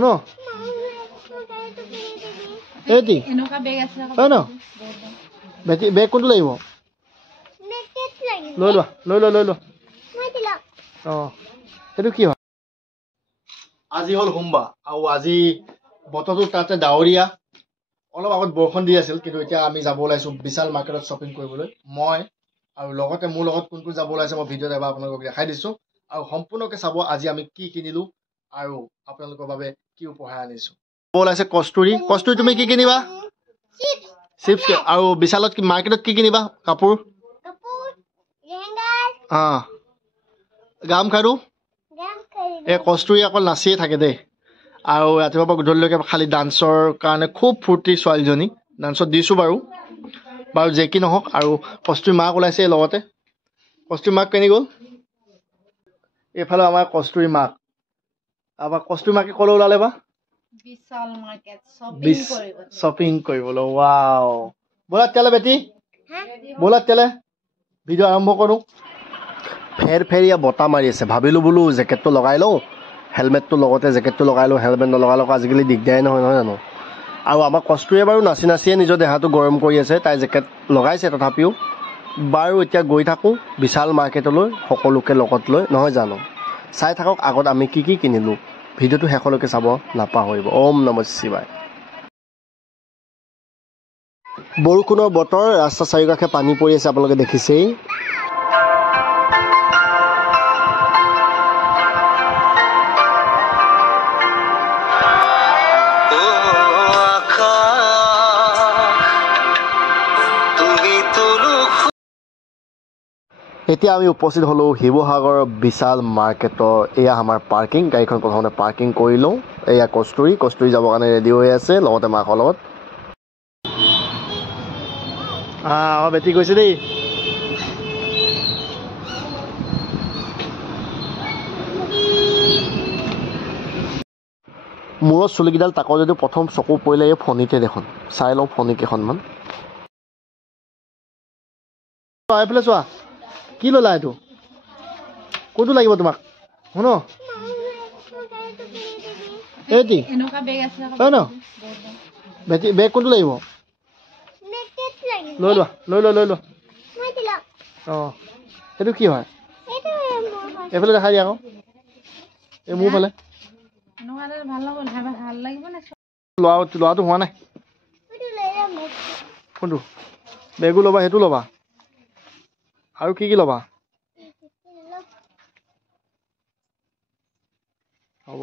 শুনো এটি এনেকা বেগ আছে হয় ন বেটি বেগ কোনটো লাগিব লৈ লোৱা এইটো কি হয় আজি হ'ল সোমবাৰ আৰু আজি বতৰটো তাতে ডাৱৰীয়া অলপ আগত বৰষুণ দি আছিল কিন্তু এতিয়া আমি যাব ওলাইছোঁ বিশাল মাৰ্কেটত শ্বপিং কৰিবলৈ মই আৰু লগতে মোৰ লগত কোন কোন যাব ওলাইছে মই ভিডিঅ'ত এবাৰ আপোনালোকক দেখাই দিছোঁ আৰু সম্পূৰ্ণকৈ চাব আজি আমি কি কিনিলোঁ আৰু আপোনালোকৰ বাবে কি উপহাৰ আনিছোঁ ওলাইছে কস্তুৰী তুমি কি কিনিবা চিপছ আৰু বিশালত মাৰ্কেটত কি কিনিবা কাপোৰ গামখাৰু এই কস্তুৰী অকল নাচিয়ে থাকে দেই আৰু ৰাতিপুৱাৰ পৰা গধূলিলৈকে খালি ডান্সৰ কাৰণে খুব ফূৰ্তি ছোৱালীজনী ডান্সত দিছোঁ বাৰু যে কি নহওক আৰু কস্তুৰী মাক ওলাইছে লগতে কস্তুৰী মাক কেনি গ'ল এইফালে আমাৰ কস্তুৰী মাক কস্তুৰী মাকে ক'লৈ ওলালে বা বিশাল মাৰ্কেট শ্বপিং কৰিবলৈ ৱাও ব'লা তেতিয়াহ'লে বেটি ব'লা তেতিয়াহ'লে ভিডিঅ' আৰম্ভ কৰোঁ ফেৰফেৰীয়া বতাহ মাৰি আছে ভাবিলোঁ বোলো জেকেটটো লগাই লওঁ হেলমেটটো লগতে জেকেটটো লগাই লওঁ হেলমেট নলগালে আজিকালি দিগদাৰী নহয় জানো আৰু আমাৰ কস্তুৰীয়ে বাৰু নাচিয়ে নিজৰ দেহাটো গৰম কৰি আছে তাই জেকেট লগাইছে তথাপিও বাৰু এতিয়া গৈ থাকোঁ বিশাল মাৰ্কেটলৈ সকলোকে লগত লৈ নহয় জানো চাই থাকক আগত আমি কি কি কিনিলোঁ ভিডিঅ'টো শেষলৈকে চাব নাপাহৰিব ওম নমঃ শিৱায় বৰষুণৰ বতৰ ৰাস্তা চাৰিওকাষে পানী পৰি আছে আপোনালোকে দেখিছেই এতিয়া আমি উপস্থিত হ'লোঁ শিৱসাগৰৰ বিশাল মাৰ্কেটৰ এয়া আমাৰ পাৰ্কিং গাড়ীখন প্ৰথমতে পাৰ্কিং কৰি লওঁ এয়া কস্তুৰী যাবৰ কাৰণে ৰেডি হৈ আছে লগতে মাকৰ লগত বেটি গৈছে দেই মূৰত চুলিকেইডাল তাকৰ যদিও প্ৰথম চকু পৰিলে এই ফণিতে দেখোন চাই লওঁ ফণি কেইখনমান এইফালে চোৱা কি ল'লা এইটো কোনটো লাগিব তোমাক শুন এটি এনেকা বেগ আছে হয় ন বেটি বেগ কোনটো লাগিব লৈ লোৱা এইটো কি হয় এইফালে দেখাই দিয়া আকৌ এই মোৰ ফালে ল'ৰাটো হোৱা নাই কোনটো বেগো ল'বা সেইটো ল'বা আৰু কি ল'বা হ'ব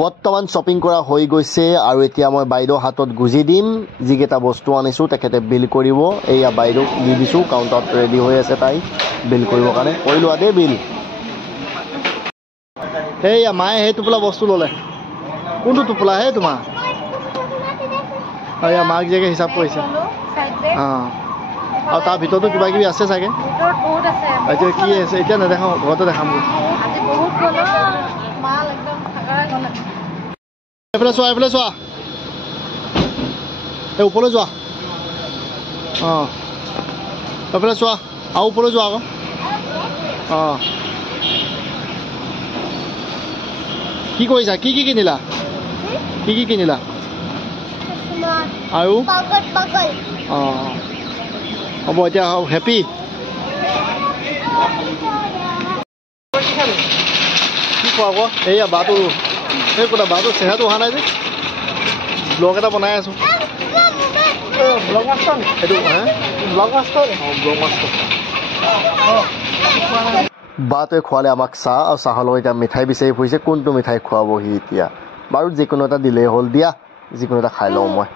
বৰ্তমান শ্বপিং কৰা হৈ গৈছে আৰু এতিয়া মই বাইদেউ হাতত গুজি দিম যিকেইটা বস্তু আনিছোঁ তেখেতে বিল কৰিব এয়া বাইদেউক দি দিছোঁ কাউণ্টাৰত ৰেডি হৈ আছে তাই বিল কৰিবৰ কাৰণে কৰি লোৱা দেই বিল সেয়া মায়ে সেই টোপোলা বস্তু ল'লে কোনটো টোপোলা হে তোমাৰ এয়া মাক জীয়েকে হিচাপ কৰিছে আৰু তাৰ ভিতৰতো কিবা কিবি আছে চাগে এতিয়া কি আছে এতিয়া নেদেখাওঁ ঘৰতে দেখাম এইফালে চোৱা এই ওপৰলৈ যোৱা এইফালে চোৱা আৰু ওপৰলৈ যোৱা আকৌ কি কৰিছা কি কিনিলা কি কিনিলা আৰু হ'ব এতিয়া হেপী কি খোৱা আকৌ এইয়া বাটো এই কোনা বাটো চেহেৰাটো অহা নাই যে ব্লগ এটা বনাই আছোঁ বাটোৱে খোৱালে আমাক চাহ আৰু চাহৰ লগত এতিয়া মিঠাই বিচাৰি ফুৰিছে কোনটো মিঠাই খুৱাবহি এতিয়া বাৰু যিকোনো এটা দিলেই হ'ল দিয়া যিকোনো এটা খাই লওঁ মই